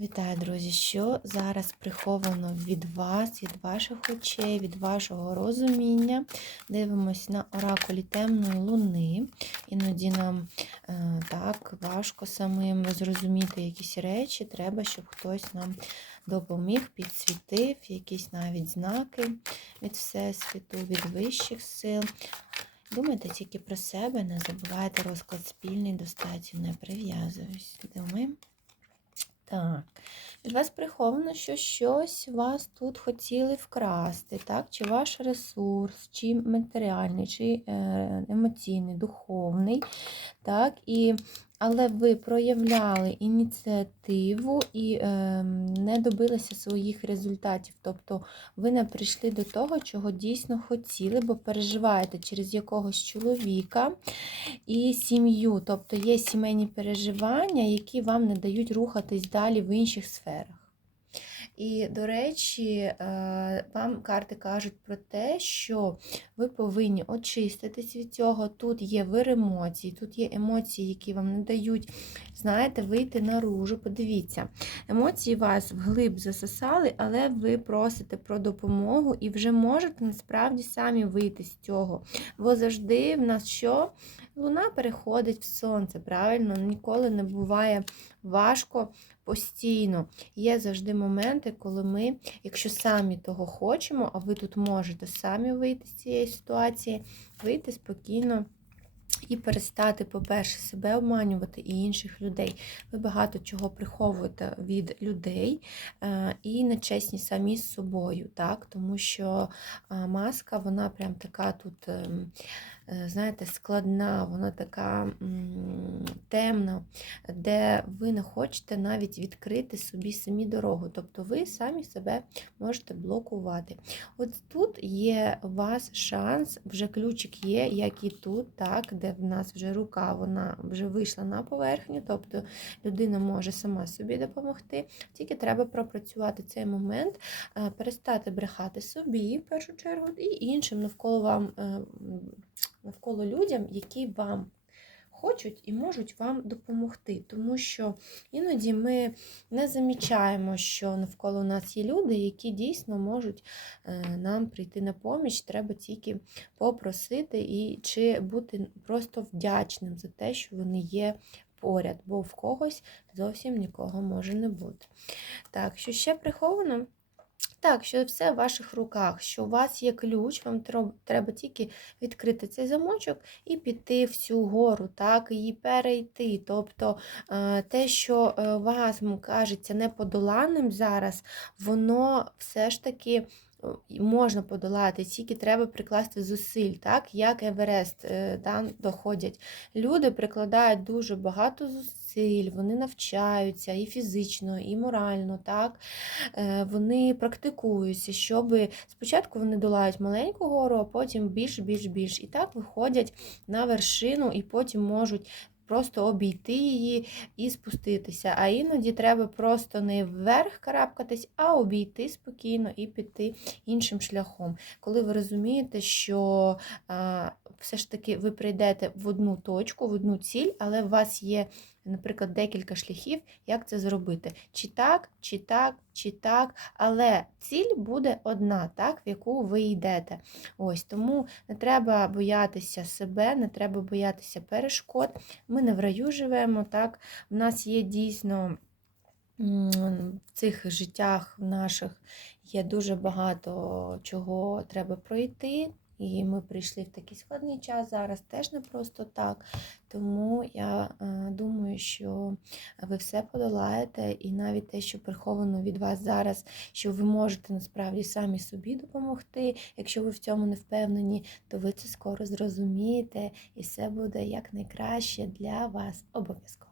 Вітаю, друзі! Що зараз приховано від вас, від ваших очей, від вашого розуміння? Дивимось на оракулі темної луни. Іноді нам е, так важко самим зрозуміти якісь речі. Треба, щоб хтось нам допоміг, підсвітив, якісь навіть знаки від Всесвіту, від вищих сил. Думайте тільки про себе, не забувайте розклад спільний, достатньо не прив'язуюсь. Думаємо. Так, від вас приховано, що щось вас тут хотіли вкрасти, так? Чи ваш ресурс, чи матеріальний, чи е, емоційний, духовний. так? І, Але ви проявляли ініціативу і е, не добилися своїх результатів. Тобто ви не прийшли до того, чого дійсно хотіли, бо переживаєте через якогось чоловіка і сім'ю. Тобто є сімейні переживання, які вам не дають рухатись далі в інших сферах. І, до речі, е, вам карти кажуть про те, що ви повинні очиститись від цього. Тут є вир емоцій, тут є емоції, які вам не дають, знаєте, вийти наружу. Подивіться, емоції вас вглиб засосали, але ви просите про допомогу і вже можете насправді самі вийти з цього. Бо завжди в нас що? Луна переходить в сонце, правильно? Ніколи не буває важко постійно. Є завжди моменти, коли ми, якщо самі того хочемо, а ви тут можете самі вийти з цієї ситуації, вийти спокійно. І перестати, по-перше, себе обманювати і інших людей. Ви багато чого приховуєте від людей е, і нечесні самі з собою, так? тому що е, маска, вона прям така тут. Е, знаєте, складна, вона така темна, де ви не хочете навіть відкрити собі самі дорогу. Тобто ви самі себе можете блокувати. От тут є у вас шанс, вже ключик є, як і тут, так, де в нас вже рука вона вже вийшла на поверхню, тобто людина може сама собі допомогти. Тільки треба пропрацювати цей момент, е, перестати брехати собі в першу чергу, і іншим навколо вам. Навколо людям, які вам хочуть і можуть вам допомогти. Тому що іноді ми не замічаємо, що навколо нас є люди, які дійсно можуть е, нам прийти на поміч. Треба тільки попросити і чи бути просто вдячним за те, що вони є. Поряд, бо в когось зовсім нікого може не бути. Так, що ще приховано? Так, що все в ваших руках, що у вас є ключ, вам треба тільки відкрити цей замочок і піти в цю гору, так, її перейти. Тобто е, те, що вам вас кажеться неподоланим зараз, воно все ж таки. Можна подолати, тільки треба прикласти зусиль, так, як Еверест там е, доходять. Люди прикладають дуже багато зусиль зусиль, вони навчаються і фізично, і морально. так? Е, вони практикуються, щоб спочатку вони долають маленьку гору, а потім більш, більш, більш. І так виходять на вершину, і потім можуть. Просто обійти її і спуститися. А іноді треба просто не вверх карабкатись, а обійти спокійно і піти іншим шляхом. Коли ви розумієте, що все ж таки ви прийдете в одну точку, в одну ціль, але у вас є наприклад, декілька шляхів, як це зробити. Чи так, чи так, чи так, але ціль буде одна, так, в яку ви йдете. Ось Тому не треба боятися себе, не треба боятися перешкод. Ми не в раю живемо, так, в нас є дійсно. В цих життях наших є дуже багато чого треба пройти. І ми прийшли в такий складний час зараз теж не просто так. Тому я е, думаю, що ви все подолаєте, і навіть те, що приховано від вас зараз, що ви можете насправді самі собі допомогти. Якщо ви в цьому не впевнені, то ви це скоро зрозумієте, і все буде якнайкраще для вас обов'язково.